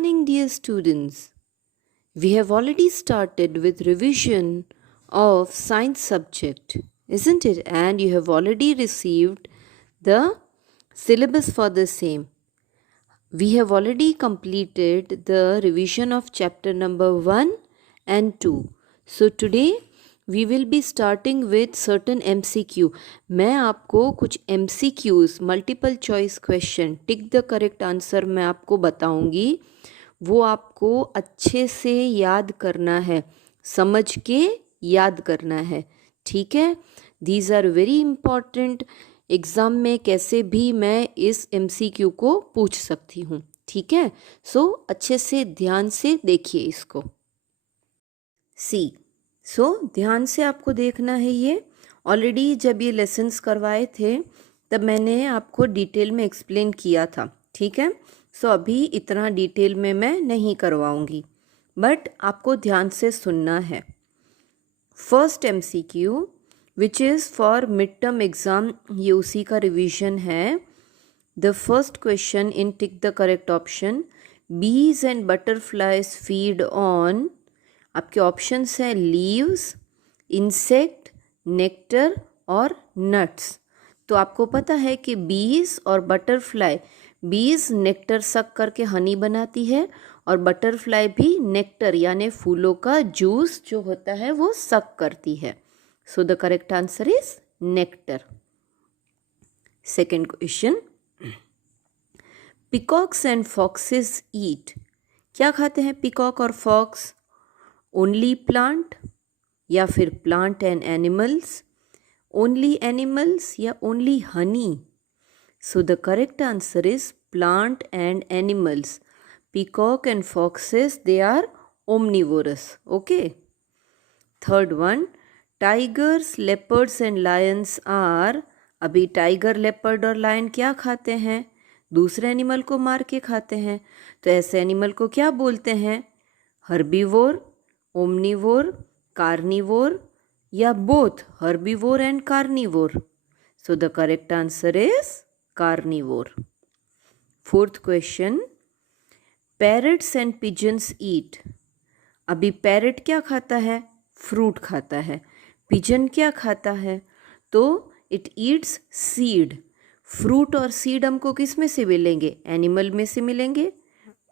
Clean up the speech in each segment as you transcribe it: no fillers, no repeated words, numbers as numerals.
morning, dear students. We have already started with revision of science subject, isn't it? And you have already received the syllabus for the same. We have already completed the revision of chapter number 1 and 2. So today we will be starting with certain MCQ. मैं आपको कुछ MCQs multiple choice question tick the correct answer मैं आपको बताऊंगी. वो आपको अच्छे से याद करना है, समझ के याद करना है. ठीक है. These are very important. Exam में कैसे भी मैं इस MCQ को पूछ सकती हूँ. ठीक है. सो अच्छे से ध्यान से देखिए इसको. सी. सो ध्यान से आपको देखना है ये. ऑलरेडी जब ये लेसन्स करवाए थे तब मैंने आपको डिटेल में एक्सप्लेन किया था. ठीक है. सो अभी इतना डिटेल में मैं नहीं करवाऊंगी, बट आपको ध्यान से सुनना है. First MCQ which is for mid term exam, ये उसी का रिवीजन है. The first question in tick the correct option. बीज एंड बटरफ्लाइज फीड ऑन. आपके ऑप्शंस हैं लीव्स, इंसेक्ट, नेक्टर और नट्स. तो आपको पता है कि बीज और बटरफ्लाई, बीज नेक्टर सक करके हनी बनाती है और बटरफ्लाई भी नेक्टर यानी फूलों का जूस जो होता है वो सक करती है. So the correct answer is nectar. Second question. Peacocks and foxes eat. क्या खाते हैं पिकॉक और फॉक्स? ओनली प्लांट या फिर plant and animals, only animals या only honey? So the correct answer is plant and animals. Peacock and foxes, they are omnivorous. Okay. Third one. Tigers, leopards and lions are. अभी tiger, leopard और lion क्या खाते हैं? दूसरे animal को मार के खाते हैं. तो ऐसे एनिमल को क्या बोलते हैं? हर्बीवोर, ओमनीवोर, कार्निवोर या both herbivore and carnivore? So the correct answer is carnivore. Fourth question. Parrots and pigeons eat. अभी पैरट क्या खाता है? फ्रूट खाता है. पिजन क्या खाता है? तो इट ईट्स सीड. फ्रूट और सीड हमको किस में से मिलेंगे? एनिमल में से मिलेंगे,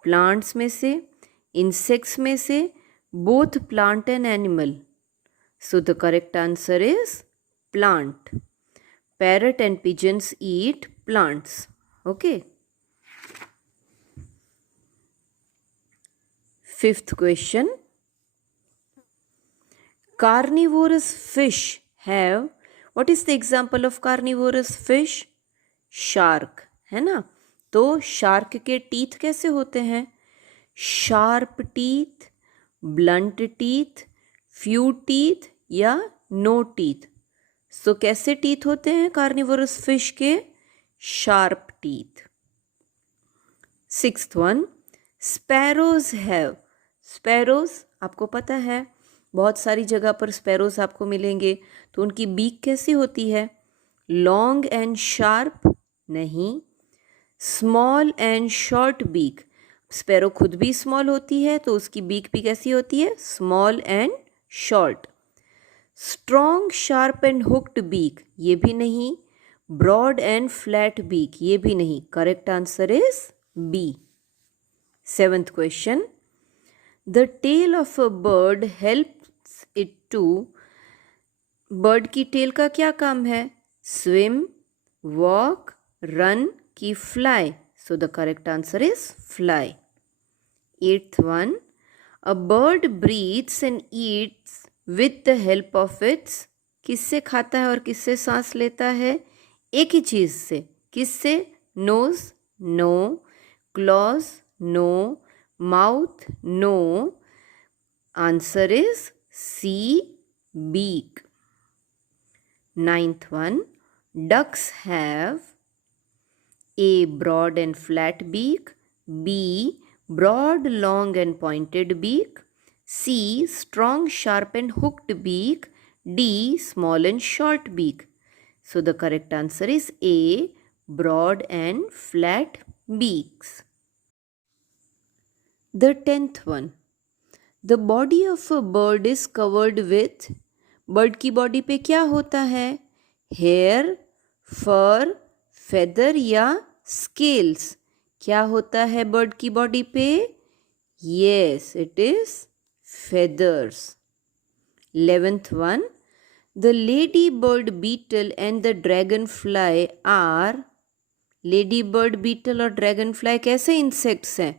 प्लांट्स में से, इंसेक्ट्स में से, both plant and animal. So the correct answer is plant. Parrot and pigeons eat plants. Okay. Fifth question. Carnivorous fish have. What is the example of carnivorous fish? Shark. है ना. तो shark के teeth कैसे होते हैं? Sharp teeth, blunt teeth, few teeth या no teeth? सो कैसे teeth होते हैं कार्निवोरस फिश के? Sharp teeth. Sixth one. Sparrows have. Sparrows आपको पता है बहुत सारी जगह पर स्पैरोज आपको मिलेंगे. तो उनकी बीक कैसी होती है? Long and sharp? नहीं. Small and short beak. Sparrow खुद भी स्मॉल होती है तो उसकी बीक भी कैसी होती है? Small and short. Strong, sharp and hooked beak? ये भी नहीं. Broad and flat beak? ये भी नहीं. Correct answer is B. Seventh question. The tail of a bird helps it to. Bird की टेल का क्या काम है? स्विम, वॉक, रन की fly? So the correct answer is fly. Eighth one. A bird breathes and eats with the help of its. किससे खाता है और किससे सांस लेता है? एक ही चीज़ से. किससे? Nose? No. Claws? No. Mouth? No. Answer is C, beak. Ninth one. Ducks have. A broad and flat beak, B broad, long and pointed beak, C strong, sharp and hooked beak, D small and short beak. So the correct answer is A, broad and flat beaks. The 10th one. The body of a bird is covered with. Bird की body पे क्या होता है? Hair, फर, feather या scales? क्या होता है bird की बॉडी पे? Yes, it is feathers. 11th one. The ladybird beetle and the dragonfly are. ladybird beetle और dragonfly कैसे इंसेक्ट्स हैं?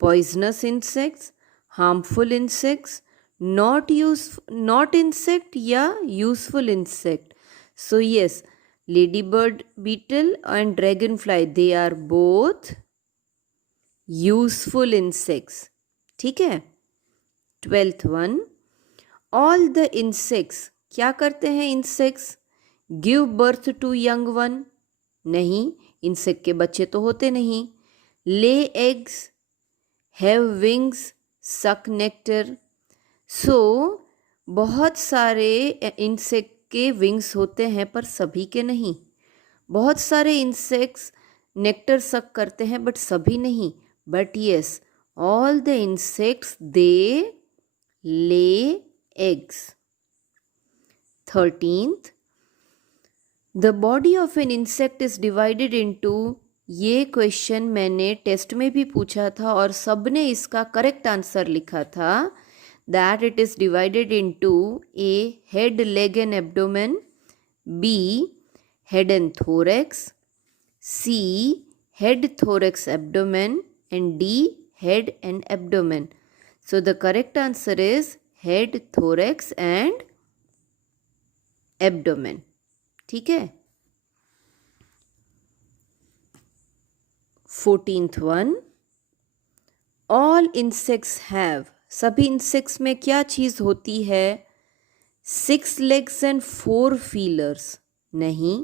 poisonous insects, harmful insects, not insect या useful insect. So yes, ladybird beetle and dragonfly, they are both useful insects. ठीक है. 12th one. All the insects, क्या करते हैं insects? give birth to young one. नहीं, insect के बच्चे तो होते नहीं. lay eggs, have wings, suck nectar. So बहुत सारे इंसेक्ट के विंग्स होते हैं पर सभी के नहीं. बहुत सारे इंसेक्ट्स नेक्टर सक करते हैं बट सभी नहीं. But yes, all the insects they lay eggs. 13th. The body of an insect is divided into. ये क्वेश्चन मैंने टेस्ट में भी पूछा था और सब ने इसका करेक्ट आंसर लिखा था. That it is divided into A head, leg and abdomen, B head and thorax, C head, thorax, abdomen and D head and abdomen. So the correct answer is head, thorax and abdomen. ठीक है. 14th one. All insects have. सभी insects में क्या चीज़ होती है? 6 legs and 4 feelers. नहीं.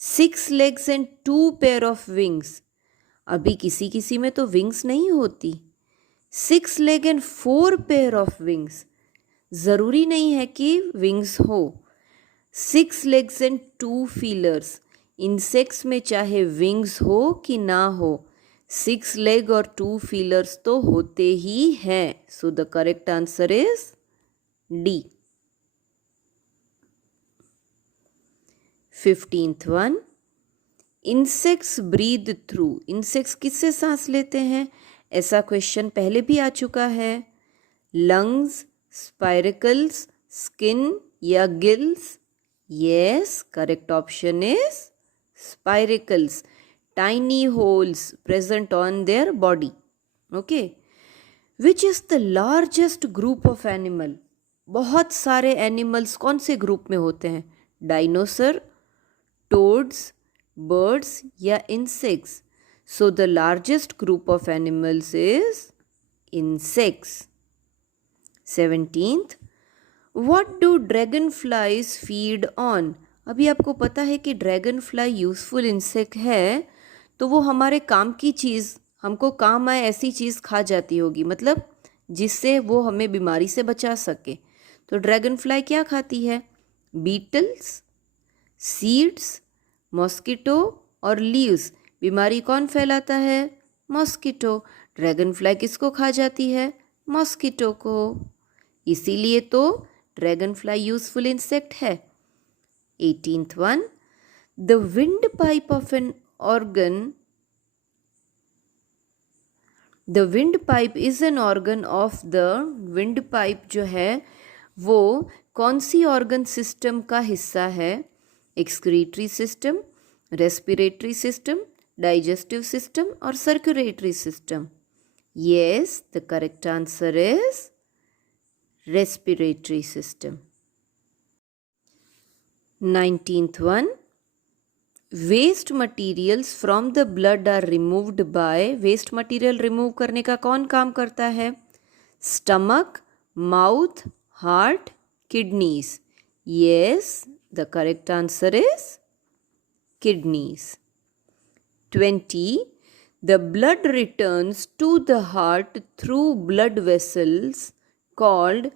6 legs and 2 pair of wings. अभी किसी किसी में तो विंग्स नहीं होती. 6 leg and 4 pair of wings. ज़रूरी नहीं है कि विंग्स हो. 6 legs and 2 feelers. इंसेक्ट्स में चाहे विंग्स हो कि ना हो, 6 leg और 2 feelers तो होते ही हैं. सो the correct answer is D. 15th one. Insects breathe through. Insects किससे सांस लेते हैं? ऐसा क्वेश्चन पहले भी आ चुका है. लंग्स, स्पाइरिकल्स, स्किन या gills? Yes, correct option is spiracles. Tiny holes present on their body. Okay. Which is the largest group of animal? बहुत सारे एनिमल्स कौन से ग्रुप में होते हैं? डायनासोर, टोड्स, बर्ड्स या insects? So the largest group of animals is insects. 17th. What do dragonflies feed on? अभी आपको पता है कि ड्रैगन फ्लाई यूज़फुल इंसेक्ट है, तो वो हमारे काम की चीज़, हमको काम आए ऐसी चीज़ खा जाती होगी, मतलब जिससे वो हमें बीमारी से बचा सके. तो ड्रैगन फ्लाई क्या खाती है? बीटल्स, सीड्स, मॉस्किटो और लीव्स. बीमारी कौन फैलाता है? मॉस्किटो. ड्रैगन फ्लाई किसको खा जाती है? मॉस्किटो को. इसीलिए तो ड्रैगन फ्लाई यूजफुल इंसेक्ट है. 18th one. The windpipe of an organ. The windpipe is an organ of the. windpipe जो है वो कौन सी ऑर्गन सिस्टम का हिस्सा है? Excretory system, respiratory system, digestive system और circulatory system? Yes, the correct answer is respiratory system. 19th one. Waste materials from the blood are removed by. Waste material remove करने का कौन काम करता है? Stomach, mouth, heart, kidneys? Yes, the correct answer is kidneys. 20. The blood returns to the heart through blood vessels called.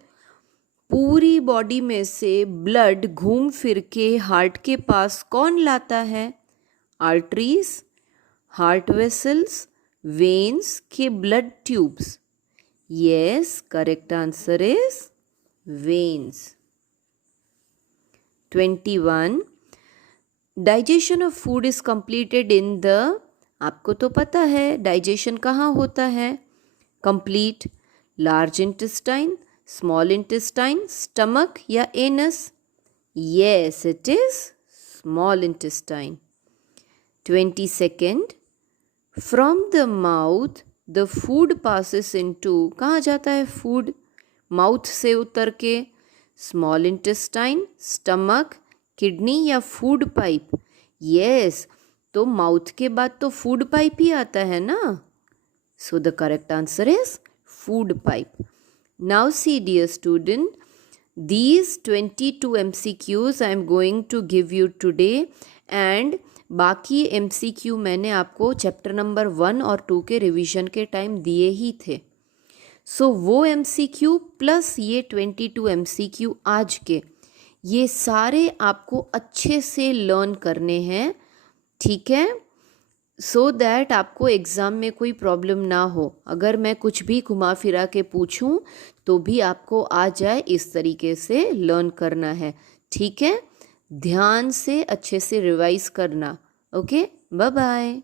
पूरी body में से blood घूम फिर के हार्ट के पास कौन लाता है? आर्टरीज, हार्ट वेसल्स, veins के blood tubes. Yes, correct answer is veins. 21. Digestion of food is completed in the, आपको तो पता है digestion कहाँ होता है? Complete large intestine, small intestine, stomach या anus? Yes, it is small intestine. 22nd. From the mouth the food passes into, कहाँ जाता है food? Mouth से उतर के small intestine, stomach, kidney या food pipe? Yes, तो mouth के बाद तो food pipe ही आता है ना? So the correct answer is food pipe. Now see dear student, these 22 MCQs I am going to give you today and बाकी MCQ मैंने आपको चैप्टर नंबर 1 और 2 के रिवीजन के टाइम दिए ही थे. सो वो MCQ प्लस ये 22 MCQ आज के, ये सारे आपको अच्छे से लर्न करने हैं, ठीक है, सो दैट आपको एग्ज़ाम में कोई प्रॉब्लम ना हो. अगर मैं कुछ भी घुमा फिरा के पूछूं तो भी आपको आ जाए, इस तरीके से लर्न करना है, ठीक है. ध्यान से अच्छे से रिवाइज करना. Okay, bye bye.